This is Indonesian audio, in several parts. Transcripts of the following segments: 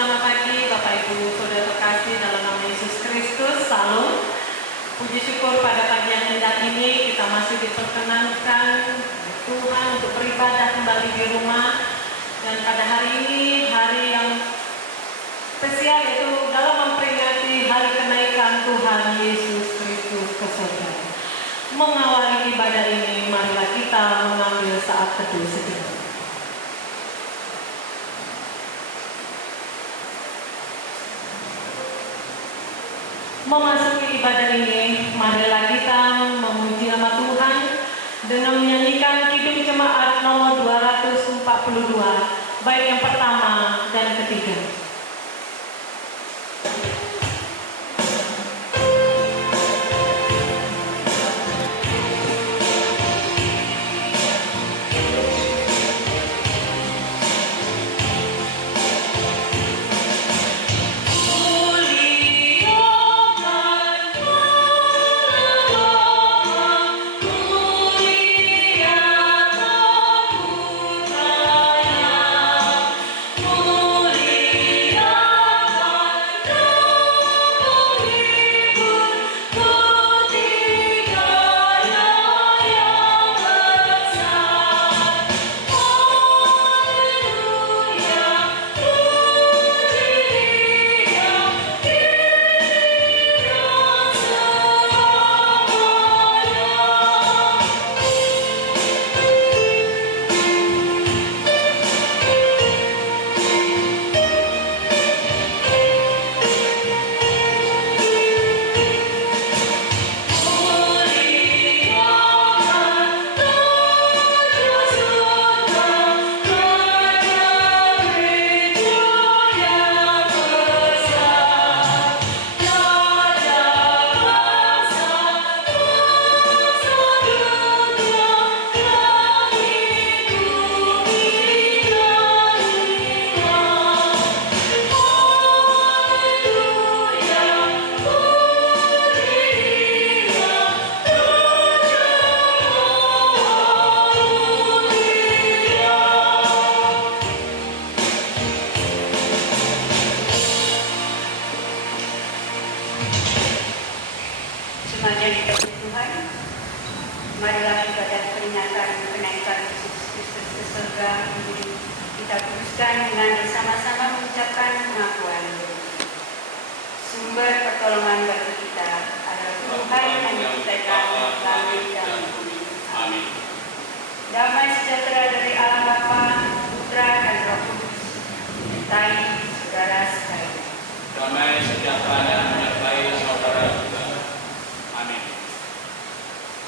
Selamat pagi Bapak Ibu Saudara terkasih dalam nama Yesus Kristus. Salam. Puji syukur pada pagi yang indah ini kita masih diperkenankan Tuhan untuk beribadah kembali di rumah. Dan pada hari ini hari yang spesial itu dalam memperingati hari kenaikan Tuhan Yesus Kristus ke surga. Mengawali ibadah ini, marilah kita mengambil saat teduh sejenak. Memasuki ibadah ini, marilah kita memuji nama Tuhan dengan menyanyikan Kidung Jemaat nomor 242, baik yang pertama dan ketiga.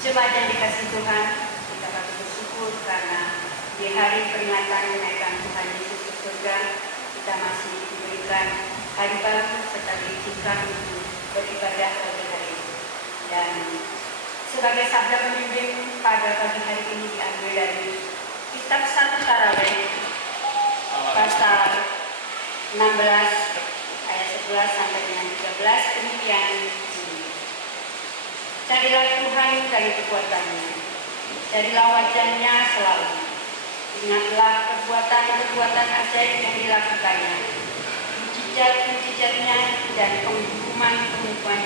Jemaat yang dikasihi Tuhan, kita patut bersyukur karena di hari peringatan kenaikan Tuhan Yesus ke surga, kita masih diberikan hari baru serta diizinkan untuk beribadah pada hari ini. Dan sebagai sabda pemimpin pada pagi hari ini diambil dari kitab 1 Tarawih pasal 16 ayat 11 sampai dengan 13 demikian. Carilah Tuhan dari kekuatannya, carilah wajahnya selalu. Ingatlah perbuatan-perbuatan ajaib yang dilakukannya, mujizat-mujizatnya dan penghukuman-penghukuman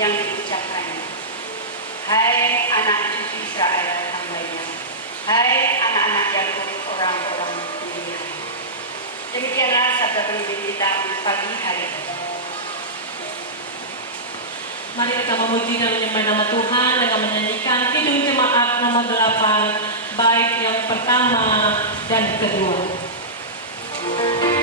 yang diucapkannya. Hai anak cucu Israel hamba-Nya, hai anak-anak Yakub orang-orang pilihan. Demikianlah sabda pemimpin kita untuk pagi hari ini. Mari kita memuji dan menyembah nama Tuhan dengan menyanyikan Kidung Jemaat nomor 8, baik yang pertama dan kedua. Hallelujah.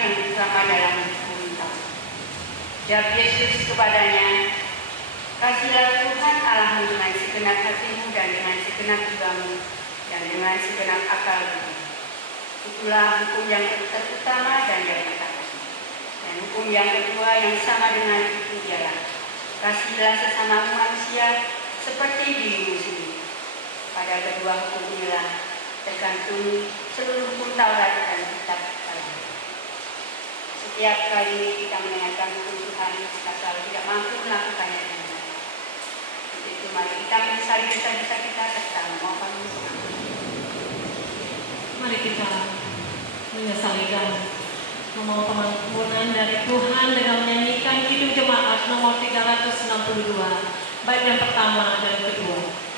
yang utama dalam hidup. Jawab Yesus kepadanya, "Kasihilah Tuhan Allahmu dengan segenap hatimu dan dengan segenap jiwamu dan dengan segenap akalmu. Itulah hukum yang terutama dan yang pertama. Dan hukum yang kedua yang sama dengan itu ialah, kasihilah sesama manusia seperti dirimu sendiri. Pada kedua hukum inilah tergantung seluruh hukum Taurat dan kitab Alkitab." Setiap kali kita mendengarkan hukum Tuhan, kita selalu tidak mampu melakukannya dengan baik. Untuk itu mari kita menyesali dosa-dosa kita serta memohon pengampunan. Mari kita menyesali dan memohon pengampunan dari Tuhan dengan menyanyikan Kidung Jemaat nomor 362, bait yang pertama dan kedua.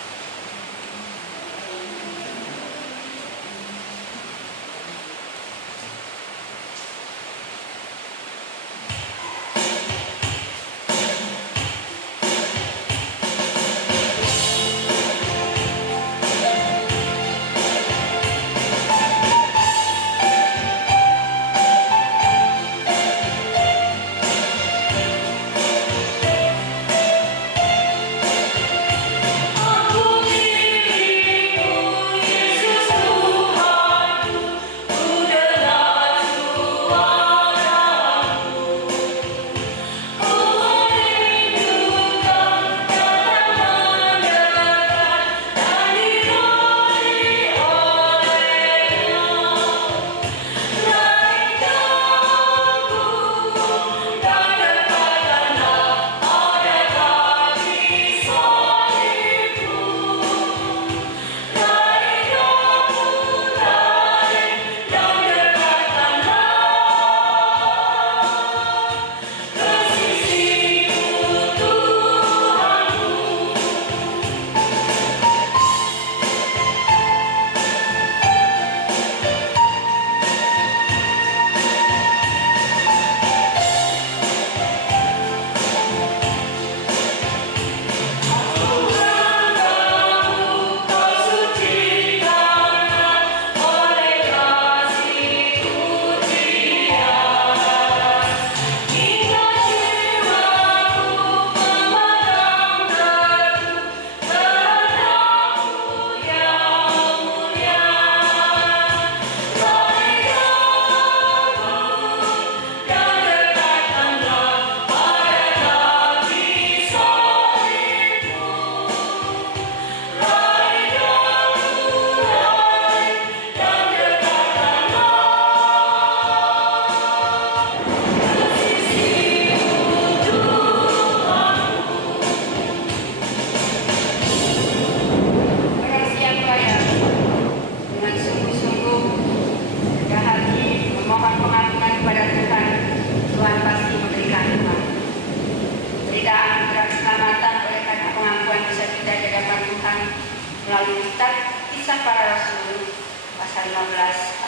melalui kitab Kisah Para Rasul pasal 15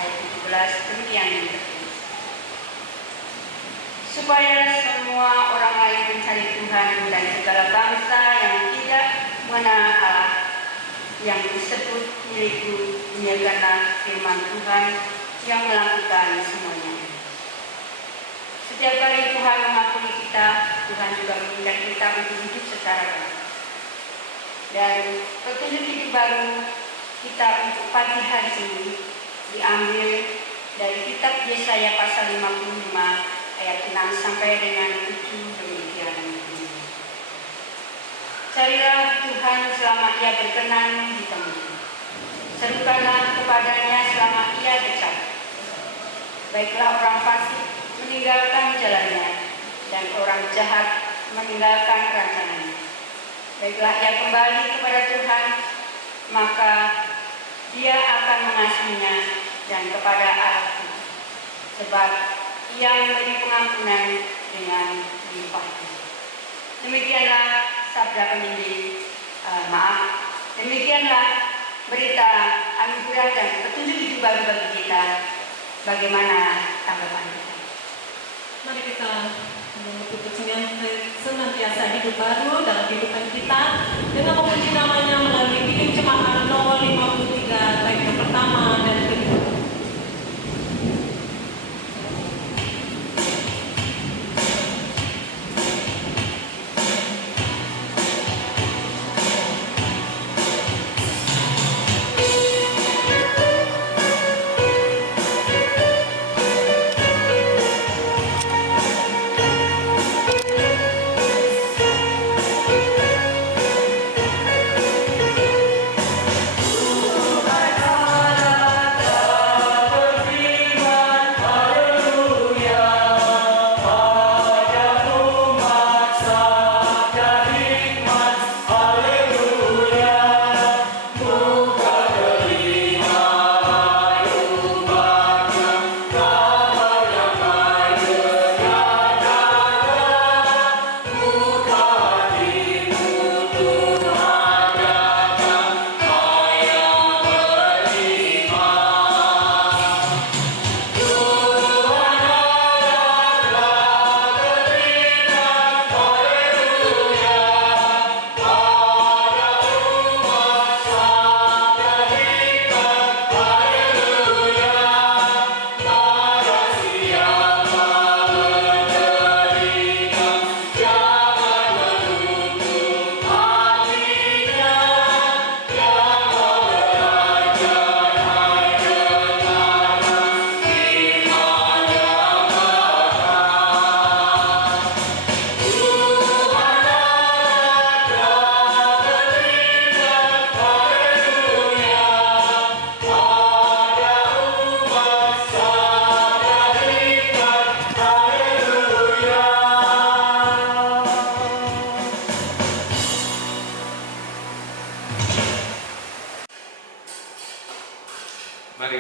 ayat 17 demikian tertulis. Supaya semua orang lain mencari Tuhan dan segala bangsa yang tidak mengenal Allah yang disebut milikku, menjalankan firman Tuhan yang melakukan semuanya. Setiap kali Tuhan mengampuni kita, Tuhan juga mengingat kita untuk hidup secara baik. Dan petunjuk hidup baru kita untuk pagi hari ini diambil dari kitab Yesaya pasal 55 ayat 6 sampai dengan 7 demikian. Carilah Tuhan selama Ia berkenan ditemui. Serukanlah kepadanya selama Ia dekat. Baiklah orang fasik meninggalkan jalannya dan orang jahat meninggalkan rancangannya. Baiklah ia kembali kepada Tuhan, maka Dia akan mengasihinya dan kepada Allah, sebab Ia memberi pengampunan dengan limpah. Demikianlah sabda penginjil, demikianlah berita anugerah dan petunjuk hidup baru bagi kita. Bagaimana tanggapan kita? Mari kita menuntut senantiasa hidup baru dalam kehidupan kita dengan memuji namanya melalui Kidung Jemaat nomor 53 baik yang pertama dan kedua.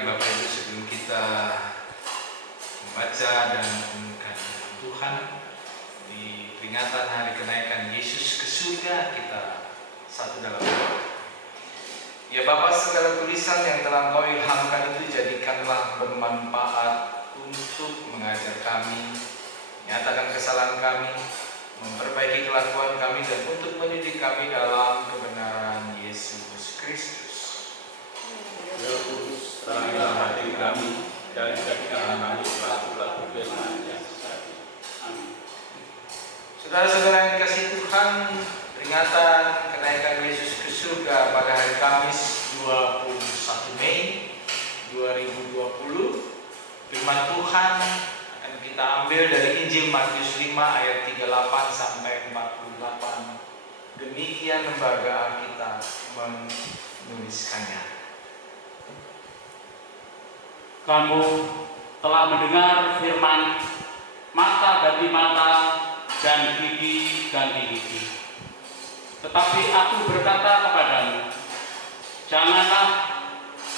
Mari Bapak Ibu, sebelum kita membaca dan merenungkan firman Tuhan di peringatan hari kenaikan Yesus ke surga, kita satu dalam doa. Ya Bapa, segala tulisan yang telah Engkau ilhamkan itu jadikanlah bermanfaat untuk mengajar kami, menyatakan kesalahan kami, memperbaiki kelakuan kami, dan untuk mendidik kami dalam kebenaran Yesus Kristus. Ya Kudus, terangilah hati kami dan jadikanlah kami pelaku-pelaku kebenaran yang sejati. Amin. Saudara-saudara yang dikasihi Tuhan, peringatan kenaikan Yesus ke surga pada hari Kamis 21 Mei 2020, firman Tuhan akan kita ambil dari Injil Matius 5 ayat 38 sampai 48. Demikian lembaga Alkitab menuliskannya. Kamu telah mendengar firman, mata ganti mata dan gigi ganti gigi. Tetapi aku berkata kepadamu, janganlah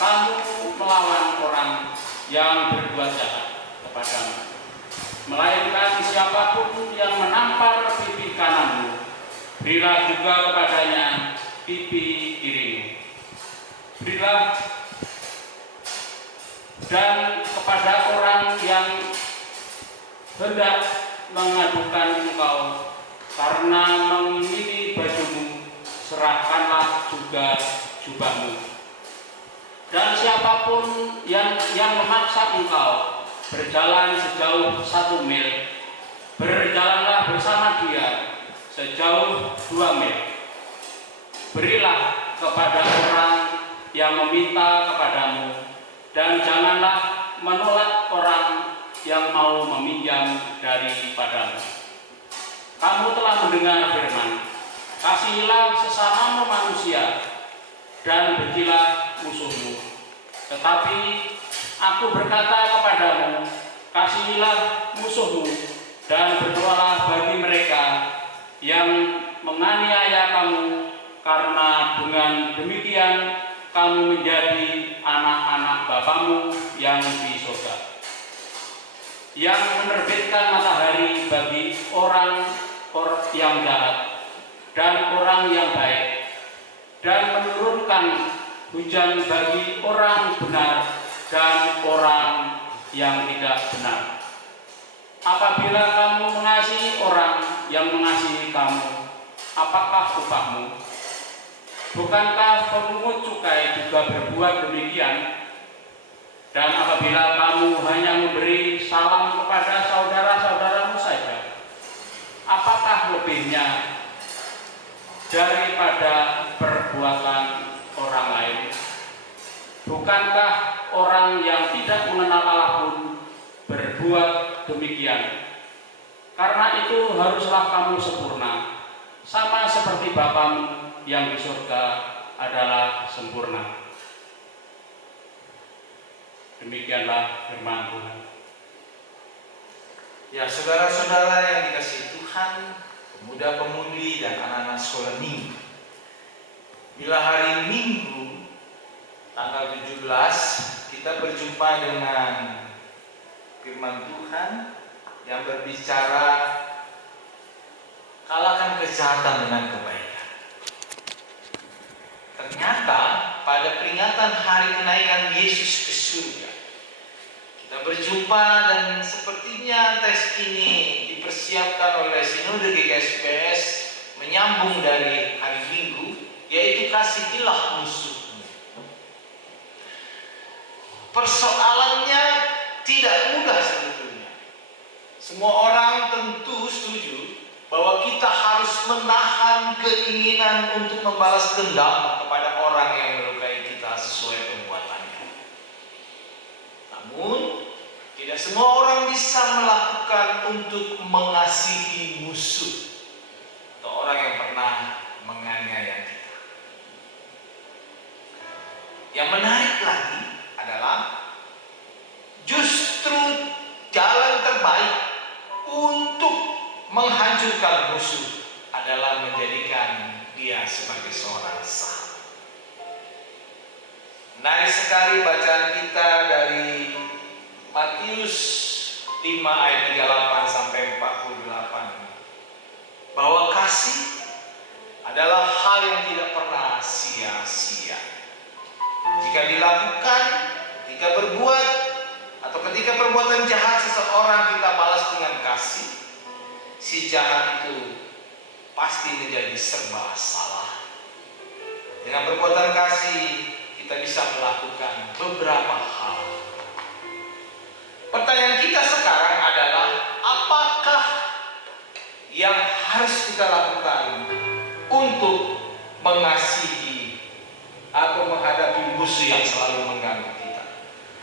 kamu melawan orang yang berbuat jahat kepadamu, melainkan siapapun yang menampar pipi kananmu, berilah juga kepadanya pipi kirimu. Berilah dan kepada orang yang hendak mengadukan engkau karena mengingini bajumu, serahkanlah juga jubahmu. Dan siapapun yang memaksa engkau berjalan sejauh 1 mil, berjalanlah bersama dia sejauh 2 mil. Berilah kepada orang yang meminta kepadamu, dan janganlah menolak orang yang mau meminjam daripadamu. Kamu telah mendengar firman, kasihilah sesamamu manusia dan bencilah musuhmu. Tetapi aku berkata kepadamu, kasihilah musuhmu dan berdoalah bagi mereka yang menganiaya kamu, karena dengan demikian kamu menjadi anak-anak Bapamu yang di surga, yang menerbitkan matahari bagi orang yang jahat dan orang yang baik, dan menurunkan hujan bagi orang benar dan orang yang tidak benar. Apabila kamu mengasihi orang yang mengasihi kamu, apakah upahmu? Bukankah pemungut cukai juga berbuat demikian? Dan apabila kamu hanya memberi salam kepada saudara-saudaramu saja, apakah lebihnya daripada perbuatan orang lain? Bukankah orang yang tidak mengenal Allah pun berbuat demikian? Karena itu haruslah kamu sempurna, sama seperti Bapamu yang di surga adalah sempurna. Demikianlah firman Tuhan. Ya, saudara-saudara yang dikasihi Tuhan, pemuda-pemudi dan anak-anak sekolah minggu, bila hari Minggu tanggal 17 kita berjumpa dengan firman Tuhan yang berbicara kalahkan kejahatan dengan kebaikan. Ternyata pada peringatan hari kenaikan Yesus ke surga, kita berjumpa dan sepertinya teks ini dipersiapkan oleh Sinode GKSPS menyambung dari hari Minggu, yaitu kasihilah musuhmu. Persoalannya tidak mudah sebetulnya. Semua orang tentu setuju bahwa kita harus menahan keinginan untuk membalas dendam kepada orang yang melukai kita sesuai perbuatannya. Namun, tidak semua orang bisa melakukan untuk mengasihi musuh atau orang yang pernah menganiaya kita. Yang menarik lagi adalah justru jalan terbaik untuk menghancurkan musuh adalah menjadikan dia sebagai seorang sahabat. Menarik sekali bacaan kita dari Matius 5 ayat 38 sampai 48. Bahwa kasih adalah hal yang tidak pernah sia-sia. Jika dilakukan, ketika berbuat, atau ketika perbuatan jahat seseorang kita balas dengan kasih, si jahat itu pasti menjadi serba salah. Dengan perbuatan kasih, kita bisa melakukan beberapa hal. Pertanyaan kita sekarang adalah, apakah yang harus kita lakukan untuk mengasihi atau menghadapi musuh yang selalu mengganggu kita?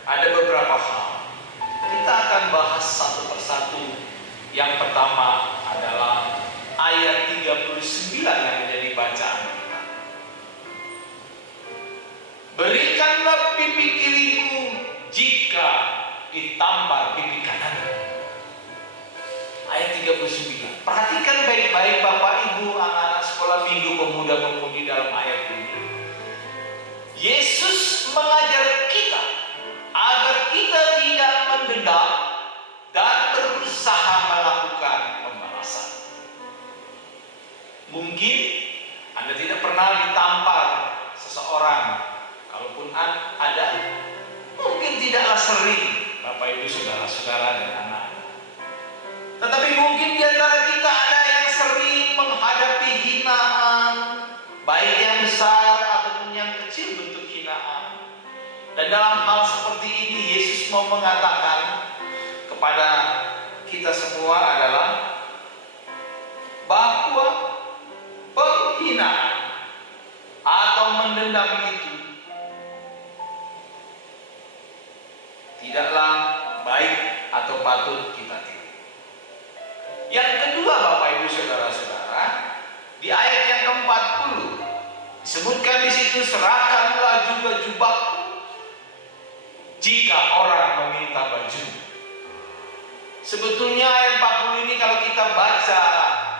Ada beberapa hal. Kita akan bahas satu persatu. Yang pertama adalah ayat 39 yang menjadi bacaan kita. Berikanlah pipi kirimu jika ditampar pipi kananmu. Ayat 39. Perhatikan baik-baik Bapak Ibu, anak-anak sekolah minggu, pemuda-pemudi dalam ayat ini. Yesus mengajar kita agar kita tidak mendendam dan berusaha melakukan pembalasan. Mungkin Anda tidak pernah ditampar seseorang. Kalaupun ada, mungkin tidaklah sering, Bapak Ibu, saudara-saudara dan anak-anak. Tetapi mungkin di antara kita ada yang sering menghadapi hinaan, baik yang besar ataupun yang kecil bentuk hinaan. Dan dalam hal seperti ini, Yesus mau mengatakan kepada kita semua adalah bahwa penghinaan atau mendendam itu tidaklah baik atau patut kita tiru. Yang kedua, Bapak Ibu saudara-saudara, di ayat yang ke-40 disebutkan di situ, serahkanlah juga jubahku jika orang meminta baju. Sebetulnya ayat 40 ini kalau kita baca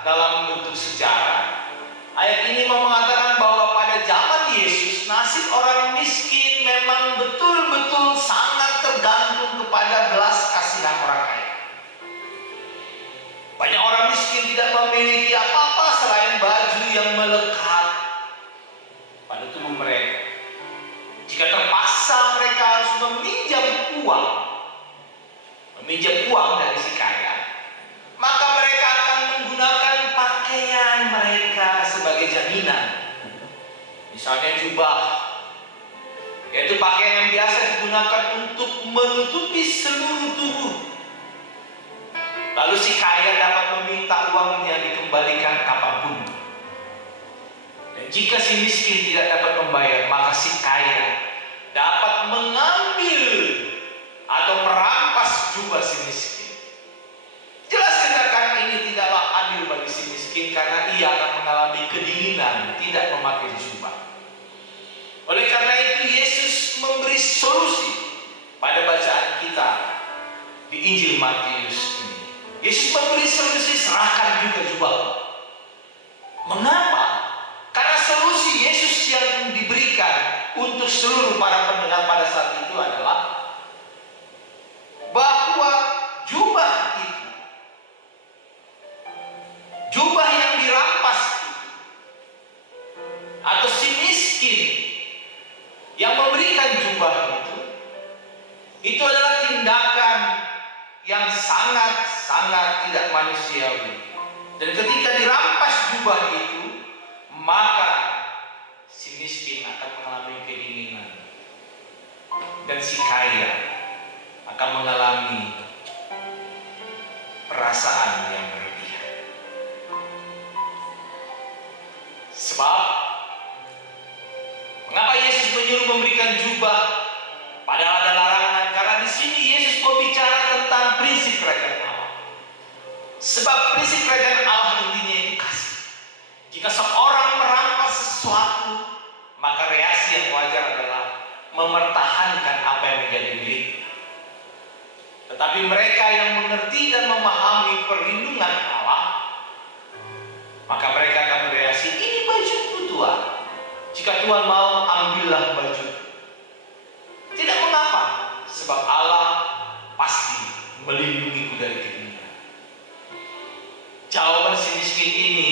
dalam bentuk sejarah, ayat ini mau mengatakan bahwa pada zaman Yesus, nasib orang miskin memang betul-betul sangat tergantung kepada belas kasihan orang kaya. Banyak orang miskin tidak memiliki apa-apa selain baju yang melekat pada tubuh mereka. Jika terpaksa mereka harus meminjam uang dari si kaya, maka mereka akan menggunakan pakaian mereka sebagai jaminan. Misalnya jubah, yaitu pakaian yang biasa digunakan untuk menutupi seluruh tubuh. Lalu si kaya dapat meminta uangnya dikembalikan kapanpun. Dan jika si miskin tidak dapat membayar, maka si kaya dapat mengambil atau merampas jubah si miskin. Jelas tindakan ini tidaklah adil bagi si miskin, karena ia akan mengalami kedinginan tidak memakai jubah. Oleh karena itu Yesus memberi solusi pada bacaan kita di Injil Matius ini. Yesus memberi solusi, serahkan juga jubahmu. Mengapa? Karena solusi Yesus yang diberikan untuk seluruh para pendengar pada saat itu adalah bahwa jubah itu, jubah yang dirampas itu, atau si miskin yang memberikan jubah itu adalah tindakan yang sangat-sangat tidak manusiawi. Dan ketika dirampas jubah itu, maka si miskin akan mengalami kedinginan dan si kaya akan mengalami perasaan yang berlebihan. Sebab mengapa Yesus menyuruh memberikan jubah padahal ada larangan? Karena di sini Yesus berbicara tentang prinsip kerajaan Allah. Sebab prinsip kerajaan Allah intinya itu kasih. Jika seorang merampas sesuatu, maka reaksi yang wajar adalah mempertahankan apa yang menjadi milik. Tetapi mereka yang mengerti dan memahami perlindungan Allah, maka mereka akan bereaksi, ini bajuku Tuhan. Jika Tuhan mau, ambillah baju. melindungiku dari kedinginan. Jawaban si miskin ini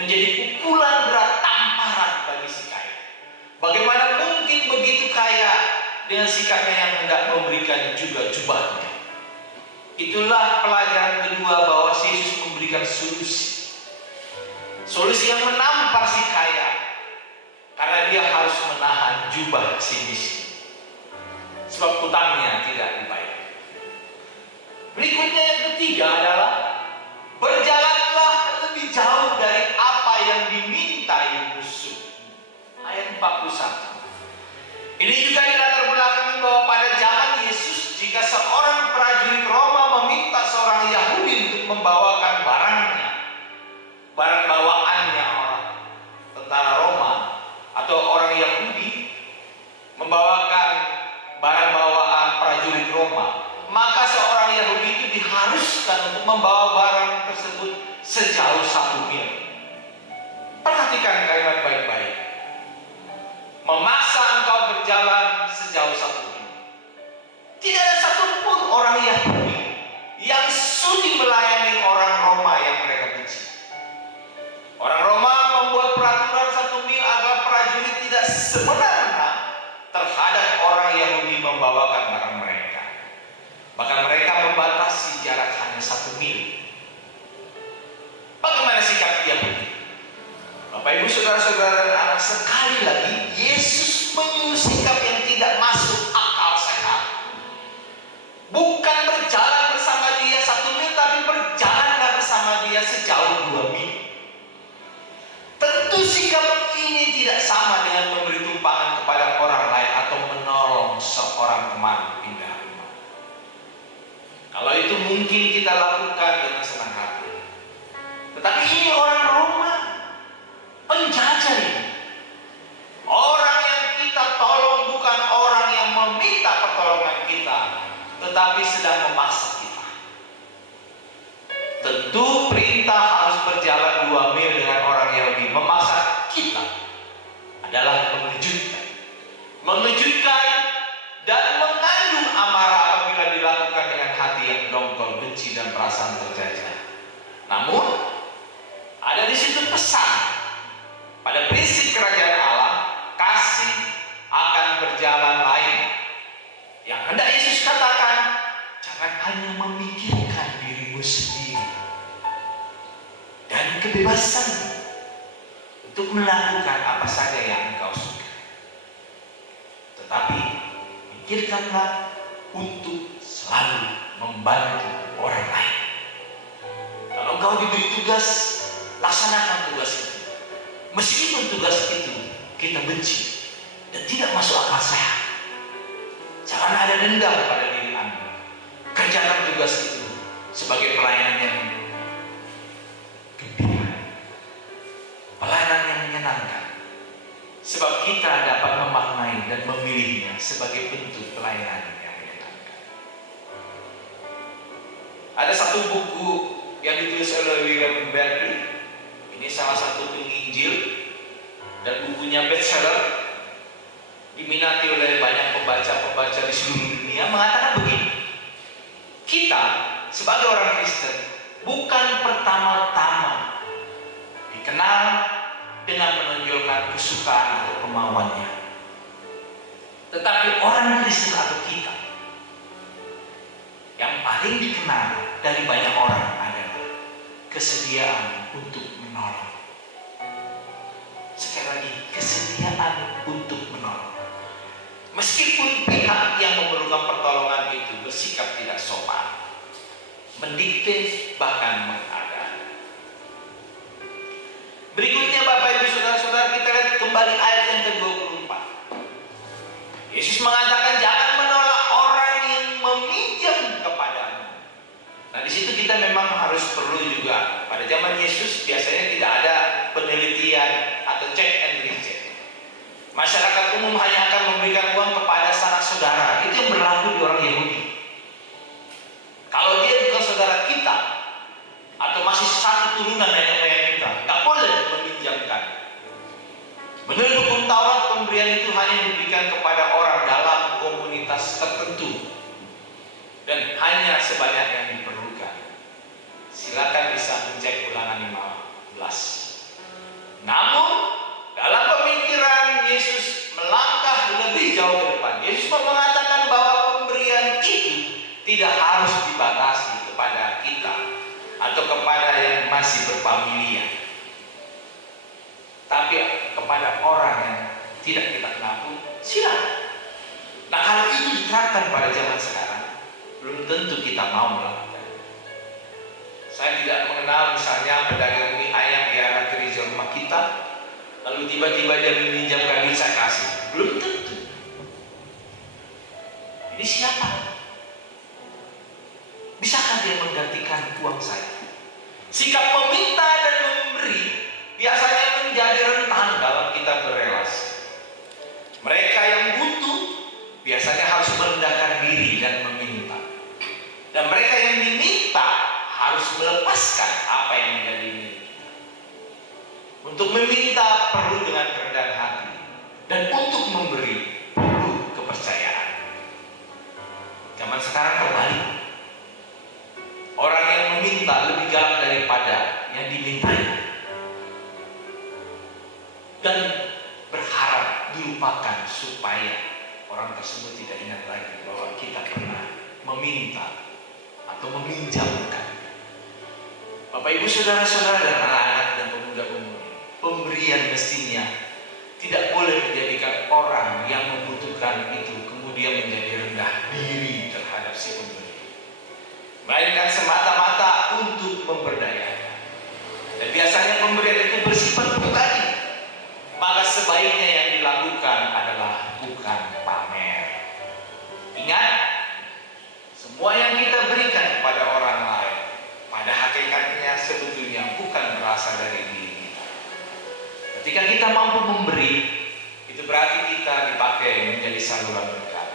menjadi pukulan berat tamparan bagi si kaya. Bagaimana mungkin begitu kaya dengan sikapnya yang hendak memberikan juga jubahnya? Itulah pelajaran kedua bahwa Yesus memberikan solusi. Solusi yang menampar si kaya, karena dia harus menahan jubah si miskin, sebab utangnya tidak dibayar. Berikutnya yang ketiga adalah berjalanlah lebih jauh dari apa yang dimintai musuh. Ayat 41. Ini juga dilatar belakangi bahwa pada zaman Yesus, jika seorang prajurit Roma meminta seorang Yahudi untuk membawakan barangnya, barang bawaannya orang tentara Roma atau orang Yahudi membawakan barang bawaan prajurit Roma, maka seorang Yahudi itu diharuskan untuk membawa barang tersebut sejauh 1 mil. Perhatikan kalimat baik-baik. Memaksa engkau berjalan sejauh 1 mil. Tidak ada satupun orang Yahudi yang sudi melayani orang Roma yang mereka benci. Orang Roma membuat peraturan 1 mil agar prajurit tidak sebenarnya terhadap orang Yahudi membawakan barang mereka. Bahkan mereka membatasi jarak hanya 1 mil. Bagaimana sikap Yahudi? Bapak Ibu saudara-saudara dan anak, sekali lagi Yesus menyuruh sikap yang tidak masuk akal sehat. Bukan berjalan bersama dia 1 mil, tapi berjalanlah bersama dia sejauh 2 mil. Tentu sikap ini tidak sama dengan memberi tumpangan kepada orang lain atau menolong seorang teman pindah rumah. Kalau itu mungkin kita lakukan dengan senang hati. Tetapi ini orang Roma, penjajah ini. Orang yang kita tolong bukan orang yang meminta pertolongan kita, tetapi sedang memaksa kita. Tentu perintah harus berjalan 2 mil dengan orang Yahudi memaksa kita adalah mengejutkan dan mengandung amarah apabila dilakukan dengan hati yang dongkol, benci dan perasaan terjajah. Namun ada di situ pesan pada prinsip kerajaan Allah, kasih akan berjalan lain. Yang hendak Yesus katakan, jangan hanya memikirkan dirimu sendiri dan kebebasan untuk melakukan apa saja yang engkau suka, tetapi pikirkanlah untuk selalu membantu orang lain. Kalau engkau diberi tugas, laksanakan tugas itu. Meskipun tugas itu kita benci dan tidak masuk akal sehat, jangan ada dendam pada diri Anda. Kerjakan tugas itu sebagai pelayanan yang gembira, pelayanan yang menyenangkan, sebab kita dapat memaknai dan memilihnya sebagai bentuk pelayanan yang menyenangkan. Ada satu buku yang ditulis oleh William Barclay. Ini salah satu penginjil dan bukunya bestseller, diminati oleh banyak pembaca-pembaca di seluruh dunia. Mengatakan begini, kita sebagai orang Kristen bukan pertama-tama dikenal dengan menonjolkan kesukaan atau kemauannya, tetapi orang Kristen atau kita yang paling dikenal dari banyak orang adalah kesediaan untuk menolong. Sekali lagi, kesediaan untuk menolong. Meskipun pihak yang memerlukan pertolongan itu bersikap tidak sopan, mendikte, bahkan mengadang. Berikutnya Bapak Ibu Saudara-saudara, kita lihat kembali ayat yang ke-24. Yesus mengatakan jangan menolak orang yang meminjam kepadamu. Nah, di situ kita memang harus perlu juga. Pada zaman Yesus biasanya tidak ada penelitian atau check and recheck. Masyarakat umum hanya akan memberikan uang kepada sanak saudara. Itu yang berlaku di orang Yahudi. Kalau dia bukan saudara kita atau masih satu turunan nenek moyang kita, nggak boleh meminjamkan. Menurut hukum Taurat, pemberian itu hanya diberikan kepada orang dalam sebanyak yang diperlukan. Silakan bisa mencek Ulangan 15. Namun dalam pemikiran Yesus melangkah lebih jauh ke depan. Yesus mengatakan bahwa pemberian itu tidak harus dibatasi kepada kita atau kepada yang masih berfamilia, tapi kepada orang yang tidak kita kenal pun silakan. Nah, kalau itu diterapkan pada zaman sekarang, belum tentu kita mau melakukan. Saya tidak mengenal misalnya pedagang mie ayam di arah gereja rumah kita, lalu tiba-tiba dia meminjamkan duit saya kasih. Belum tentu. Ini siapa? Bisakah dia menggantikan uang saya? Sikap meminta dan memberi biasanya menjadi rentan dalam kita berrelasi. Mereka yang butuh biasanya harus merendahkan diri dan meminta. Dan mereka yang diminta harus melepaskan apa yang menjadi milik. Untuk meminta perlu dengan kerendahan hati, dan untuk memberi perlu kepercayaan. Zaman sekarang terbalik. Orang yang meminta lebih galak daripada yang dimintai, dan berharap dilupakan supaya orang tersebut tidak ingat lagi bahwa kita pernah meminta atau meminjamkan. Bapak, Ibu, saudara-saudara dan anak-anak dan pemuda-pemudi, pemberian mestinya tidak boleh menjadikan orang yang membutuhkan itu kemudian menjadi rendah diri terhadap si pemberi, melainkan semata-mata untuk memberdayakan. Dan biasanya pemberian itu bersifat pribadi, maka sebaiknya yang dilakukan adalah bukan pamer. Ingat, semua yang kita berikan kepada orang lain pada hakikatnya sebetulnya bukan berasal dari diri kita. Ketika kita mampu memberi, itu berarti kita dipakai menjadi saluran berkat.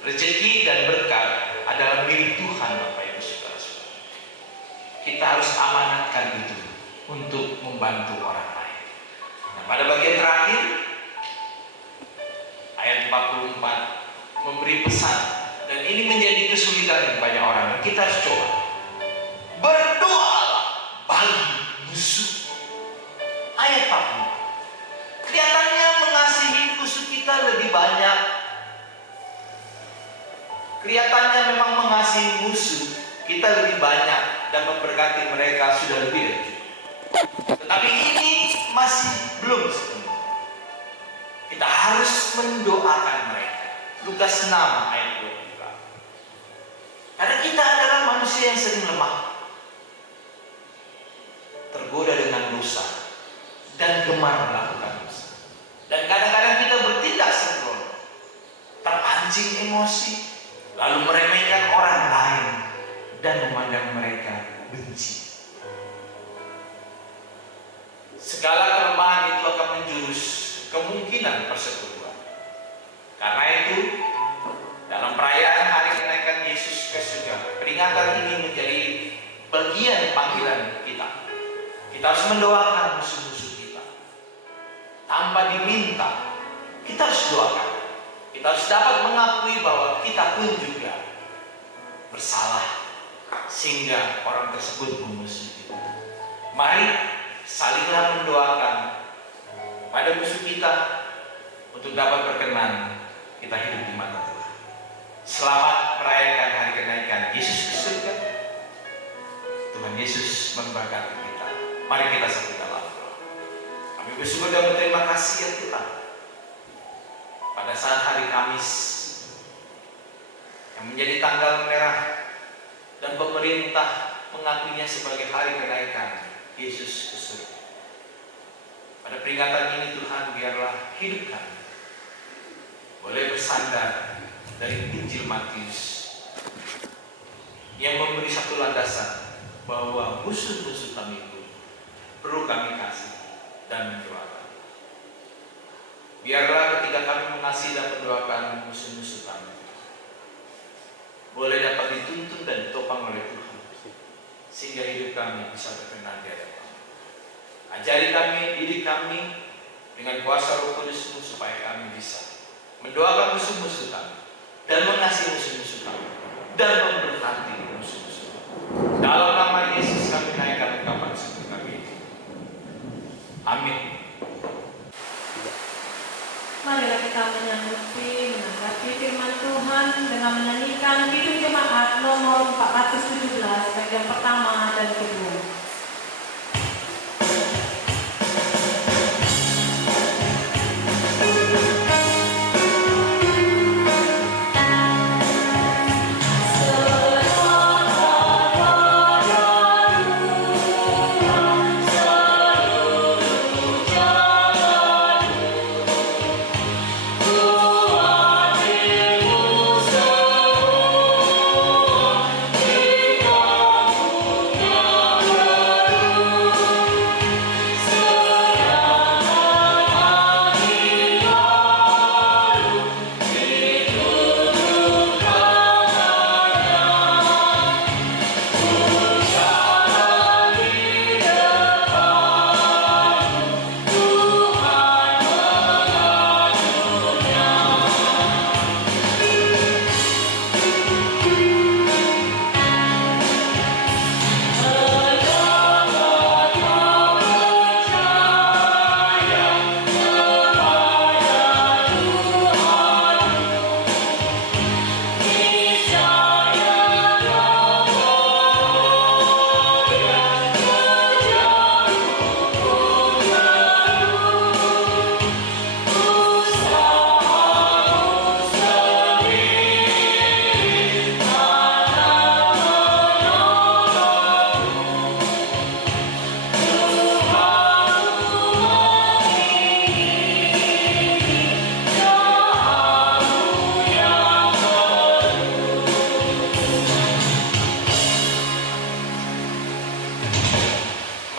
Rezeki dan berkat adalah milik Tuhan, Bapak Ibu saudara-saudara. Kita harus amanatkan itu untuk membantu orang lain. Nah, pada bagian terakhir ayat 44 memberi pesan, dan ini menjadi kesulitan banyak orang. Kita harus coba berdoalah bagi musuh. Ayat 44 kelihatannya mengasihi musuh kita lebih banyak. Kelihatannya memang mengasihi musuh kita lebih banyak dan memberkati mereka sudah lebih dari cukup. Tetapi ini masih belum sepenuhnya. Kita harus mendoakan mereka. Lukas 6 ayat 22. Karena kita adalah manusia yang sering lemah, tergoda dengan dosa dan gemar melakukan dosa. Dan kadang-kadang kita bertindak sembrono, terpancing emosi, lalu meremehkan orang lain dan memandang mereka benci. Segala kelemahan itu akan menjurus kemungkinan persekutuan. Karena itu, dalam perayaan hari kenaikan Yesus ke surga, peringatan ini menjadi bagian panggilan kita. Kita harus mendoakan musuh-musuh kita tanpa diminta. Kita harus doakan. Kita harus dapat mengakui bahwa kita pun juga bersalah sehingga orang tersebut memusuhi kita. Mari salinglah mendoakan pada musuh kita untuk dapat berkenan kita hidup di mata Tuhan. Selamat merayakan hari kenaikan Yesus ke surga. Tuhan Yesus memberkati kita. Mari kita satu dalam doa. Kami bersyukur dan berterima kasih ya Tuhan, pada saat hari Kamis yang menjadi tanggal merah dan pemerintah mengakuinya sebagai hari kenaikan Yesus ke surga. Pada peringatan ini Tuhan, biarlah hidup kami boleh bersandar dari Injil Matius yang memberi satu landasan bahwa musuh-musuh kami itu perlu kami kasih dan mendoakan. Biarlah ketika kami mengasihi dan mendoakan musuh-musuh kami, boleh dapat dituntun dan ditopang oleh Tuhan, sehingga hidup kami bisa berkenan di hadapan. Ajari kami, didik kami dengan kuasa Roh Kudus-Mu supaya kami bisa mendoakan musuh-musuh kami dan mengasihi musuh-musuh kami dan memberkati yang pertama dan kedua.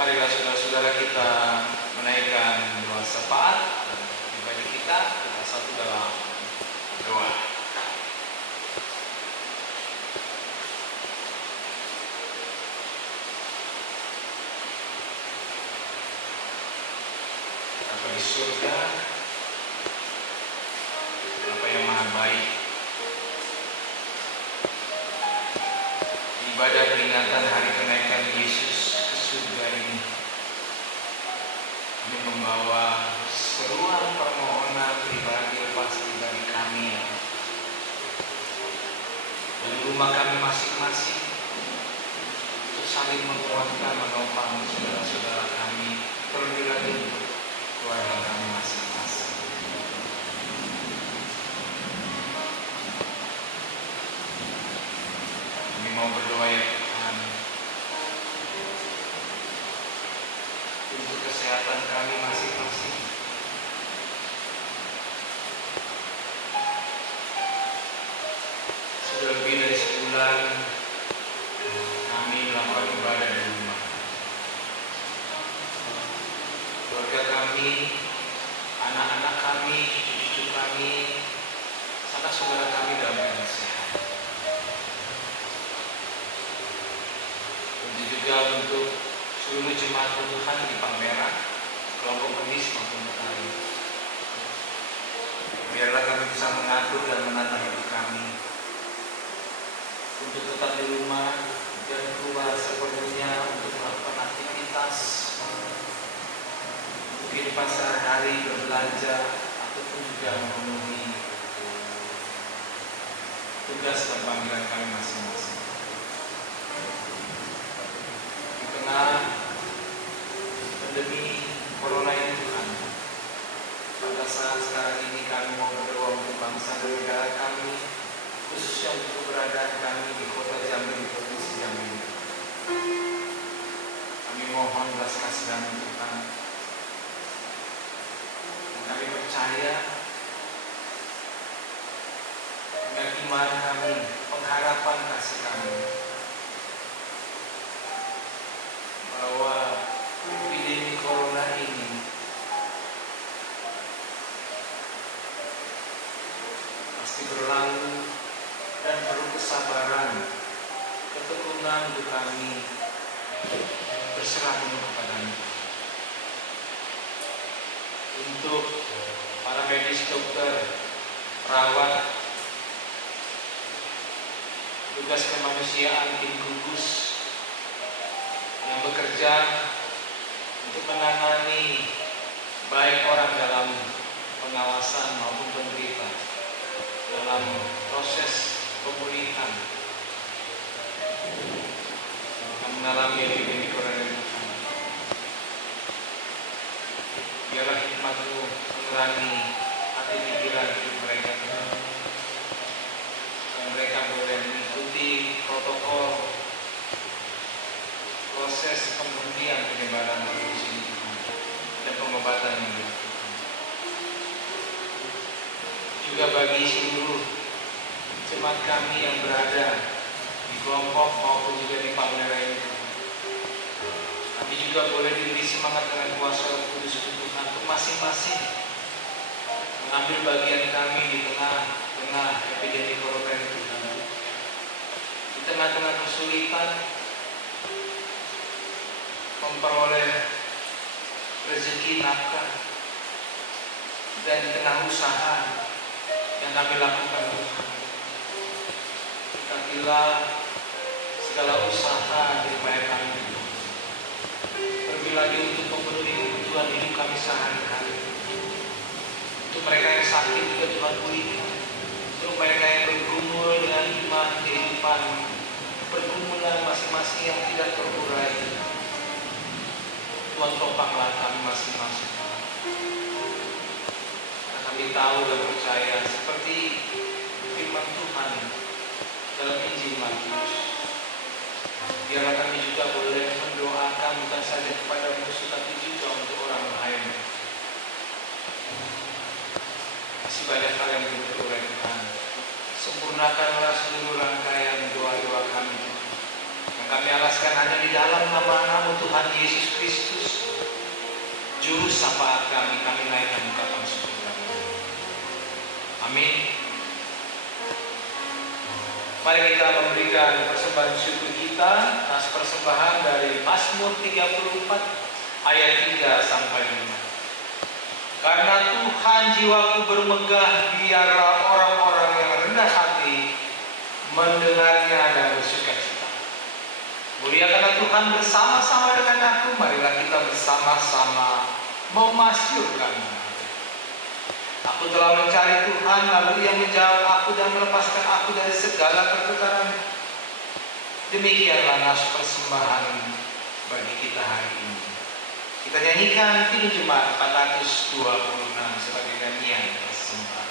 Marilah saudara-saudara kita menaikkan doa syafaat dan pribadi kita satu dalam doa. Bapa di surga, Bapa yang maha baik, ibadah peringatan hari kenaikan Yesus ke surga ini membawa seruan permohonan pribadi pasti bagi kami dan rumah kami masing-masing untuk saling menguatkan, menopang saudara-saudara kami, terlebih lagi keluarga kami masing-masing. Kami mau berdoa ya Tuhan untuk kesehatan kami masing-masing. Sudah lebih dari sebulan kami melakukan ibadah di rumah. Keluarga kami, anak-anak kami, cucu kami, sanak saudara kami dalam keadaan sehat. Dan juga untuk seluruh jemaat Tuhan di Palmerah, kelompok medis maupun petani. Biarlah kami bisa mengatur dan menata hidup kami untuk tetap di rumah dan keluar sepenuhnya untuk melakukan aktivitas kehidupan sehari-hari, berbelanja ataupun juga memenuhi tugas dan panggilan kami masing-masing. Di tengah pandemi corona ini Tuhan, pada saat sekarang ini kami mau berdoa untuk bangsa dan negara kami, khususnya untuk keberadaan kami di kota Jambi, di provinsi Jambi. Kami mohon belas kasihan Tuhan. Kami percaya dengan iman kami, pengharapan kasih kami, bahwa epidemi corona ini pasti berlalu dan perlu kesabaran, ketekunan untuk kami berserah penuh kepada-Mu. Untuk para medis, dokter, perawat, tugas kemanusiaan, tim gugus yang bekerja untuk menangani baik orang dalam pengawasan maupun penderita dalam proses pemulihan. mengalami epidemi corona ini. Biarlah hikmat-Mu menerangi hati pikiran hidup mereka, Tuhan. Dan mereka boleh mengikuti protokol proses pemberhentian penyebaran virus ini, Tuhan, dan pengobatan yang dilakukan. Juga bagi seluruh jemaat kami yang berada di kelompok maupun juga di Palmera ini, Tuhan. Kami juga boleh diberi semangat dengan kuasa Roh Kudus Tuhan untuk masing-masing mengambil bagian kami di tengah-tengah epidemi corona ini, Tuhan. Di tengah-tengah kesulitan memperoleh rezeki nafkah dan di tengah usaha yang kami lakukan, Tuhan. Berkatilah segala usaha daripada kami, terlebih lagi untuk memenuhi kebutuhan hidup kami sehari-hari. Untuk mereka yang sakit juga Tuhan pulihkan. Untuk mereka yang bergumul dengan iman kehidupan, pergumulan masing-masing yang tidak terurai, Tuhan topanglah kami masing-masing. Karena kami tahu dan percaya seperti firman Tuhan dalam Injil Matius, biarlah kami juga boleh mendoakan bukan saja kepada musuh tapi juga untuk orang lain. Masih banyak hal yang belum terurai, Tuhan. Sempurnakanlah seluruh rangkaian doa-doa kami yang kami alaskan hanya di dalam nama-Mu Tuhan Yesus Kristus, Juru Syafaat kami naikkan ungkapan syukur kami. Amin. Mari kita memberikan persembahan syukur kita atas persembahan dari Mazmur 34 ayat 3 sampai 5. Karena Tuhan jiwaku bermegah, biarlah orang-orang yang rendah hati mendengarnya dan bersukacita. Muliakanlah Tuhan bersama-sama dengan aku, marilah kita bersama-sama memasyurkan. Aku telah mencari Tuhan, lalu Ia menjawab aku dan melepaskan aku dari segala pertukaran. Demikianlah nas persembahan bagi kita hari ini. Kita nyanyikan Kidung Jemaat 426 sebagai nyanyian persembahan.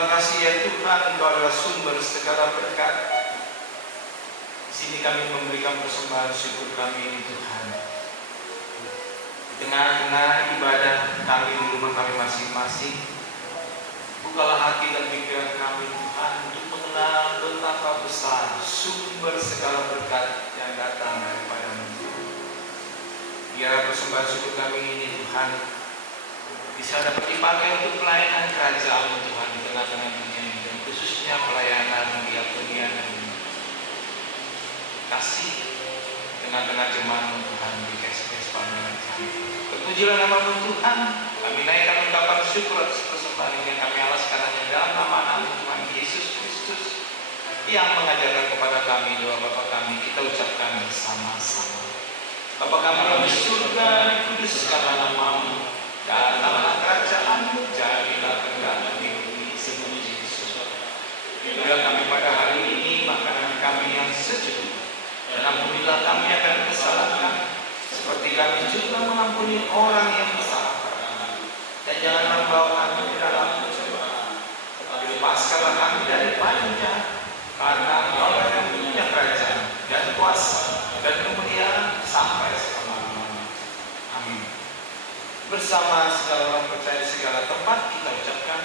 Terima kasih ya Tuhan, Engkau adalah sumber segala berkat. Di sini kami memberikan persembahan syukur kami ini Tuhan. Di tengah-tengah ibadah kami di rumah kami masing-masing, bukalah hati dan pikiran kami Tuhan untuk mengenal betapa besar sumber segala berkat yang datang daripada-Mu. Biar persembahan syukur kami ini Tuhan bisa dapat dipakai untuk pelayanan kerajaan Tuhan di tengah-tengah dunia ini, dan khususnya pelayanan diakonia dan kasih tengah-tengah jemaat Tuhan di KSPS Pandangan Cahaya. Terpujilah nama-Mu Tuhan. Kami naikkan ungkapan syukur atas persembahan ini yang kami alaskan hanya dalam nama Tuhan Yesus Kristus yang mengajarkan kepada kami doa Bapa kami. Kita ucapkan bersama-sama. Bapa kami yang di surga, dikuduskanlah nama-Mu. Datanglah kerajaan-Mu, jadilah kehendak-Mu di bumi seperti di surga. Berilah kami pada hari ini makanan kami yang secukup, dan ampunilah kami akan kesalahan kami, seperti kami juga mengampuni orang yang bersalah kepada kami. Dan janganlah membawa kami ke dalam pencobaan, tetapi lepaskanlah kami daripada yang jahat, karena Engkau yang punya kerajaan dan kuasa dan kemuliaan sampai selama-lamanya. Amin. Bersama segala orang percaya di segala tempat, kita ucapkan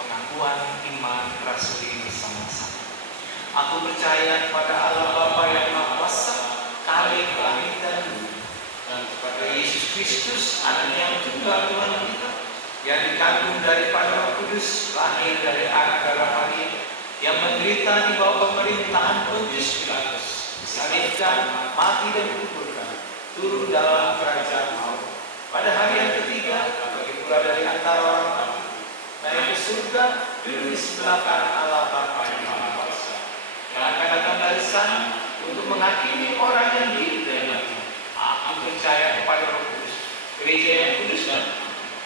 pengakuan iman rasuli bersama-sama. Aku percaya kepada Allah Bapa yang Maha Kuasa, Khalik langit dan bumi, dan kepada Yesus Kristus, Anaknya yang tunggal Tuhan kita, yang dikandung daripada Roh Kudus, lahir dari anak darah Maria, yang menderita di bawah pemerintahan Pontius Pilatus, disalibkan, mati dan dikuburkan, turun dalam kerajaan maut. Pada hari yang ketiga, bagi pula dari antara orang mati, naik ke surga, duduk di sebelah kanan Allah Bapa yang Maha Kuasa, yang akan datang dari sana untuk menghakimi orang yang hidup dan mati. Aku percaya kepada Roh Kudus, gereja yang kudus dan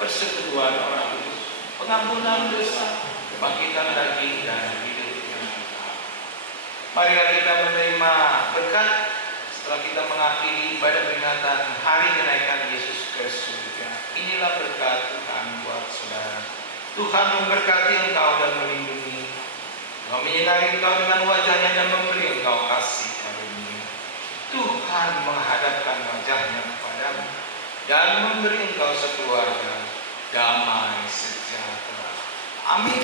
persekutuan orang kudus, pengampunan dosa, kebangkitan daging dan hidup yang kekal. Marilah kita menerima berkat setelah kita mengakhiri ibadah peringatan hari kenaikan Yesus ke surga. Inilah berkat Tuhan buat saudara. Tuhan memberkati engkau dan melindungi, Tuhan menyinari engkau dengan wajahnya dan memberi engkau kasih karunia. Tuhan menghadapkan wajahnya kepadamu dan memberi engkau sekeluarga damai sejahtera. Amin.